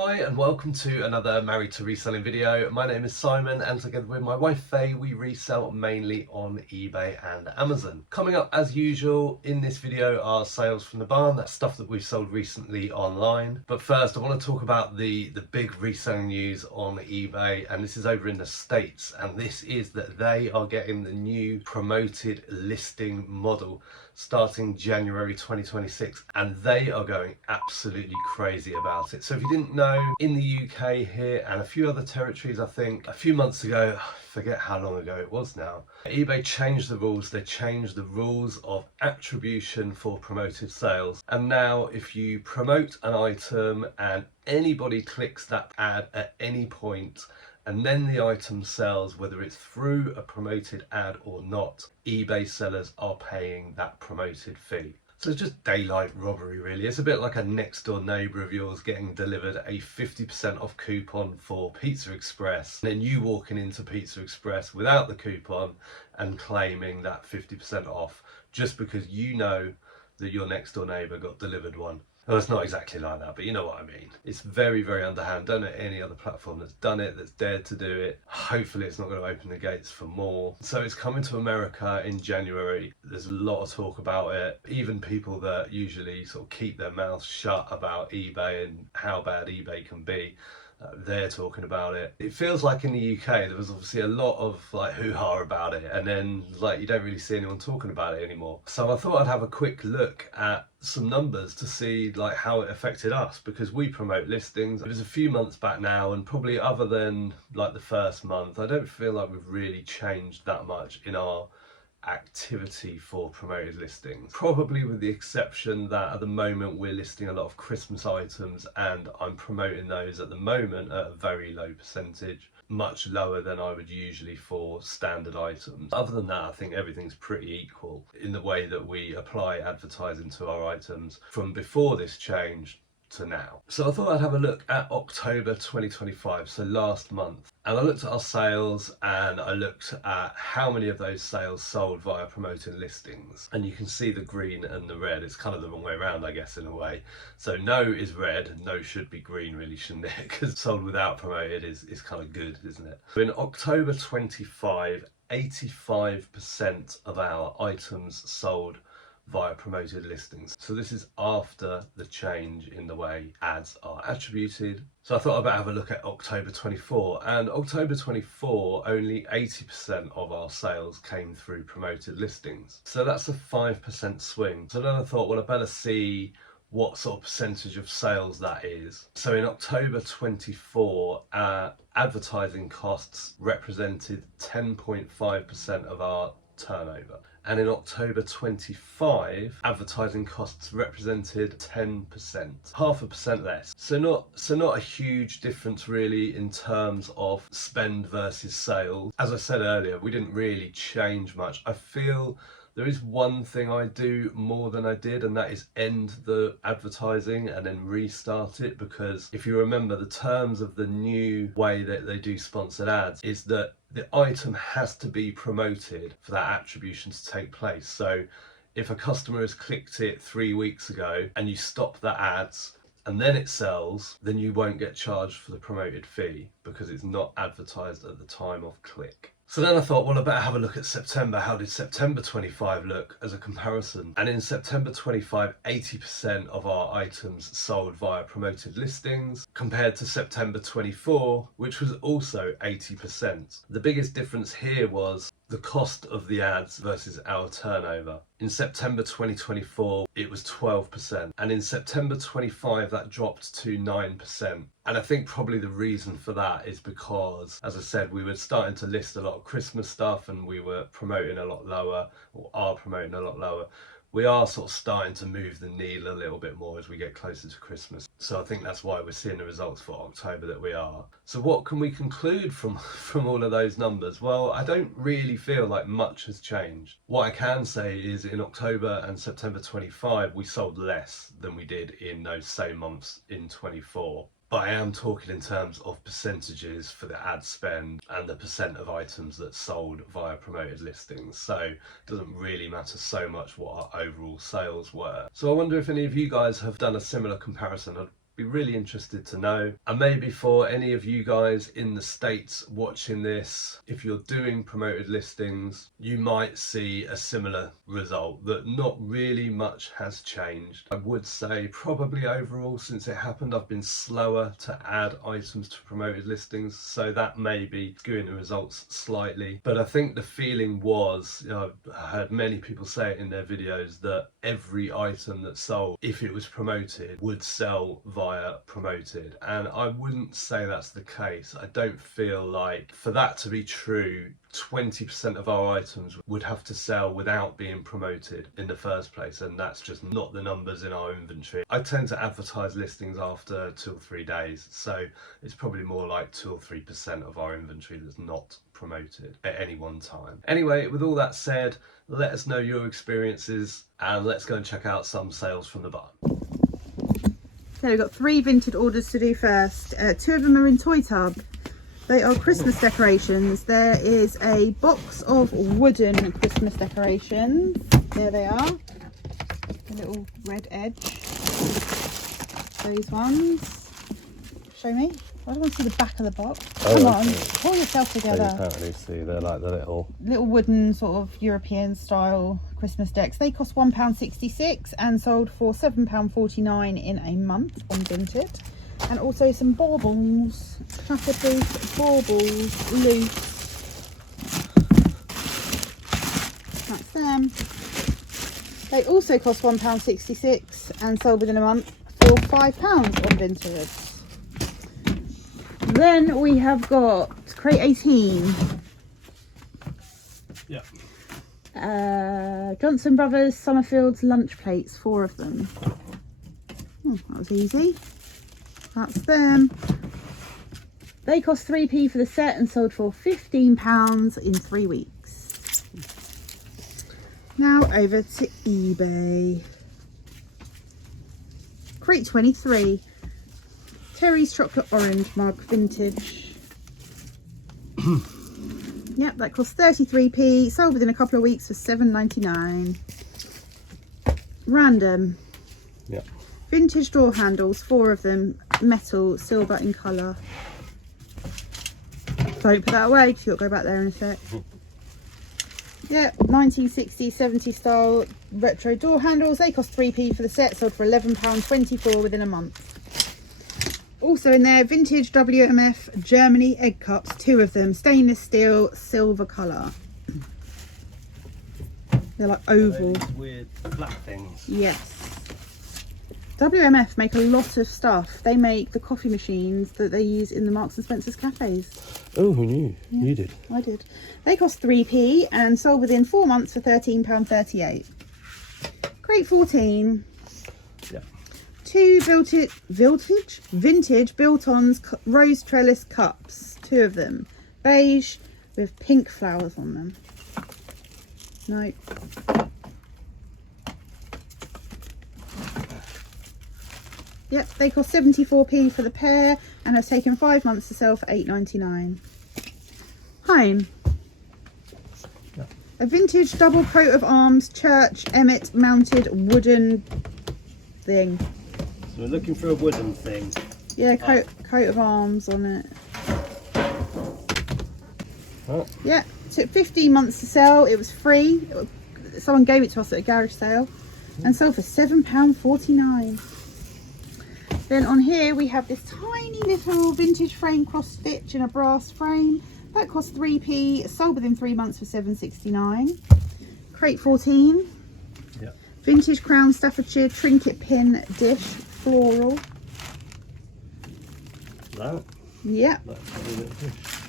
Hi and welcome to another Married to Reselling video. My name is Simon and together with my wife Faye we resell mainly on eBay and Amazon. Coming up as usual in this video are sales from the barn, that's stuff that we've sold recently online. But first I want to talk about the big reselling news on eBay, and this is over in the States, and this is that they are getting the new promoted listing model starting January 2026, and they are going absolutely crazy about it. So if you didn't know, in the UK here and a few other territories, I think a few months ago, I forget how long ago it was now, eBay changed the rules. They changed the rules of attribution for promoted sales, and now if you promote an item and anybody clicks that ad at any point and then the item sells, whether it's through a promoted ad or not, eBay sellers are paying that promoted fee. So it's just daylight robbery really. It's a bit like a next door neighbour of yours getting delivered a 50% off coupon for Pizza Express, and then you walking into Pizza Express without the coupon and claiming that 50% off just because you know that your next door neighbour got delivered one. Well, it's not exactly like that, but you know what I mean. It's very, very underhand. Don't know any other platform that's done it, that's dared to do it. Hopefully it's not going to open the gates for more. So it's coming to America in January. There's a lot of talk about it. Even people that usually sort of keep their mouths shut about eBay and how bad eBay can be, they're talking about it. It feels like in the UK there was obviously a lot of like hoo-ha about it, and then like you don't really see anyone talking about it anymore. So I thought I'd have a quick look at some numbers to see like how it affected us, because we promote listings. It was a few months back now, and probably other than like the first month, I don't feel like we've really changed that much in our activity for promoted listings, probably with the exception that at the moment we're listing a lot of Christmas items and I'm promoting those at the moment at a very low percentage, much lower than I would usually for standard items. Other than that, I think everything's pretty equal in the way that we apply advertising to our items from before this change to now. So I thought I'd have a look at October 2025, so last month, and I looked at our sales and I looked at how many of those sales sold via promoted listings, and you can see the green and the red. It's kind of the wrong way around, I guess, in a way. So no is red, no should be green really, shouldn't it? Because sold without promoted is kind of good, isn't it? So in October 25, 85% of our items sold via promoted listings. So this is after the change in the way ads are attributed. So I thought I'd better have a look at October 24, and October 24 only 80% of our sales came through promoted listings. So that's a 5% swing. So then I thought, well, I better see what sort of percentage of sales that is. So in October 24, advertising costs represented 10.5% of our turnover. And in October 25, advertising costs represented 10%, 0.5% less. So not a huge difference really in terms of spend versus sales. As I said earlier, we didn't really change much. I feel there is one thing I do more than I did, and that is end the advertising and then restart it, because if you remember, the terms of the new way that they do sponsored ads is that the item has to be promoted for that attribution to take place. So if a customer has clicked it 3 weeks ago and you stop the ads and then it sells, then you won't get charged for the promoted fee because it's not advertised at the time of click. So then I thought, well, I better have a look at September. How did September 25 look as a comparison? And in September 25, 80% of our items sold via promoted listings, compared to September 24, which was also 80%. The biggest difference here was the cost of the ads versus our turnover. In September 2024, it was 12%. And in September 25, that dropped to 9%. And I think probably the reason for that is because, as I said, we were starting to list a lot of Christmas stuff and we were promoting a lot lower, or are promoting a lot lower. We are sort of starting to move the needle a little bit more as we get closer to Christmas. So I think that's why we're seeing the results for October that we are. So what can we conclude from all of those numbers? Well, I don't really feel like much has changed. What I can say is in October and September 25, we sold less than we did in those same months in 24. But I am talking in terms of percentages for the ad spend and the percent of items that sold via promoted listings. So it doesn't really matter so much what our overall sales were. So I wonder if any of you guys have done a similar comparison. I'd Be really interested to know. And maybe for any of you guys in the States watching this, if you're doing promoted listings, you might see a similar result, that not really much has changed. I would say probably overall since it happened, I've been slower to add items to promoted listings, so that may be skewing the results slightly. But I think the feeling was, you know, I heard many people say it in their videos, that every item that sold, if it was promoted, would sell via promoted, and I wouldn't say that's the case. I don't feel like for that to be true 20% of our items would have to sell without being promoted in the first place, and that's just not the numbers in our inventory. I tend to advertise listings after 2 or 3 days, so it's probably more like 2 or 3% of our inventory that's not promoted at any one time. Anyway, with all that said, let us know your experiences and let's go and check out some sales from the barn. So we've got 3 vintage orders to do first. 2 of them are in Toy Tub. They are Christmas decorations. There is a box of wooden Christmas decorations. There they are. A little red edge. Those ones. Show me. I don't want to see the back of the box. Come on, pull yourself together. You can't really see, they're like the little wooden sort of European style Christmas decks. They cost £1.66 and sold for £7.49 in a month on Vinted. And also some baubles, shatterproof baubles, loose. That's them. They also cost £1.66 and sold within a month for £5 on Vinted. Then we have got crate 18. Yeah. Johnson Brothers Summerfield's lunch plates, 4 of them. Oh, that was easy. That's them. They cost 3p for the set and sold for £15 in 3 weeks. Now over to eBay. Crate 23. Terry's chocolate orange mug, vintage. Yep, that cost 33p. Sold within a couple of weeks for £7.99. Random. Yep. Vintage door handles, 4 of them, metal, silver in colour. Don't put that away because you'll go back there in a sec. Yep, 1960s, 70s style retro door handles. They cost 3p for the set, sold for £11.24 within a month. Also in there, vintage WMF Germany egg cups, 2 of them, stainless steel, silver colour. They're like oval. Those weird flat things. Yes. WMF make a lot of stuff. They make the coffee machines that they use in the Marks and Spencer's cafes. Oh, who knew? Yeah, You did. I did. They cost 3p and sold within 4 months for £13.38. Crate 14. Yeah. 2 vintage Biltons rose trellis cups, 2 of them, beige with pink flowers on them. No. Yep, they cost 74p for the pair and have taken 5 months to sell for £8.99. Home. Yeah. A vintage double coat of arms church Emmet mounted wooden thing. So we're looking for a wooden thing. Yeah, coat of arms on it. Oh. Yeah, took 15 months to sell. It was free. Someone gave it to us at a garage sale and sold for £7.49. Then on here we have this tiny little vintage frame cross stitch in a brass frame. That cost 3p, sold within 3 months for £7.69. Crate 14. Yeah. Vintage Crown Staffordshire trinket pin dish, floral. That? Yeah. That's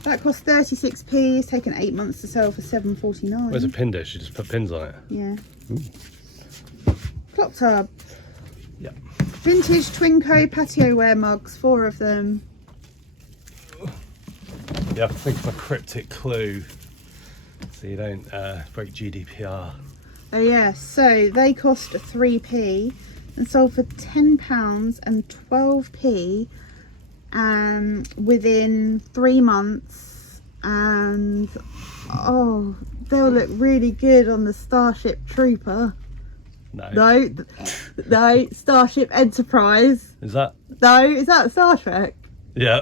That cost 36p. It's taken 8 months to sell for £7.49. Where's a pin dish? You just put pins on it. Yeah. Clock tub. Yeah. Vintage Twinco patio ware mugs, 4 of them. You have to think of a cryptic clue so you don't break GDPR. Oh yeah, so they cost 3p and sold for £10 and 12p within 3 months, and oh, they'll look really good on the Starship Trooper. No. No, no. Starship Enterprise. Is that? No, is that Star Trek? Yeah.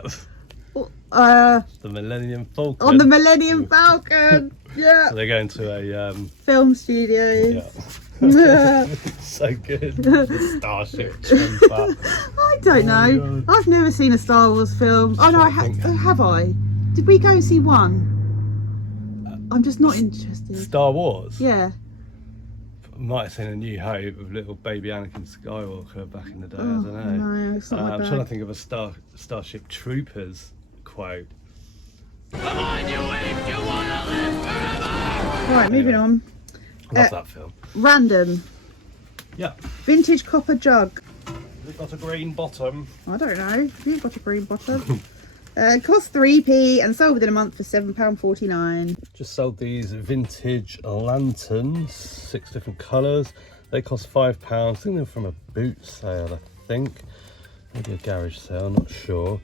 Uh, The Millennium Falcon. on the Millennium Falcon. Yeah. So they're going to a Film studios. yeah. So good. The Starship Trooper. I don't know. God. I've never seen a Star Wars film. Oh no, have I? Did we go and see one? I'm just not interested. Star Wars. Yeah. Might have seen A New Hope with little baby Anakin Skywalker back in the day. Oh, I don't know. no, it's not my I'm bag. trying to think of a Starship Troopers quote. Come on, you ape! You wanna live forever! Right, moving on. Love that film. Random. Yeah. Vintage copper jug. It's got a green bottom. I don't know. You've got a green bottom. It cost 3p and sold within a month for £7.49. Just sold these vintage lanterns, 6 different colours. They cost £5. I think they're from a boot sale, I think. Maybe a garage sale, not sure.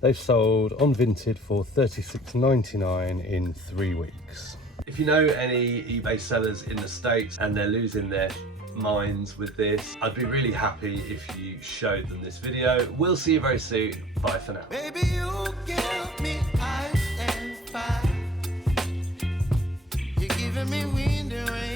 They've sold on Vinted for $36.99 in 3 weeks. If you know any eBay sellers in the States and they're losing their minds with this, I'd be really happy if you showed them this video. We'll see you very soon. Bye for now. Baby, you give me ice and fire. You're giving me wind and rain.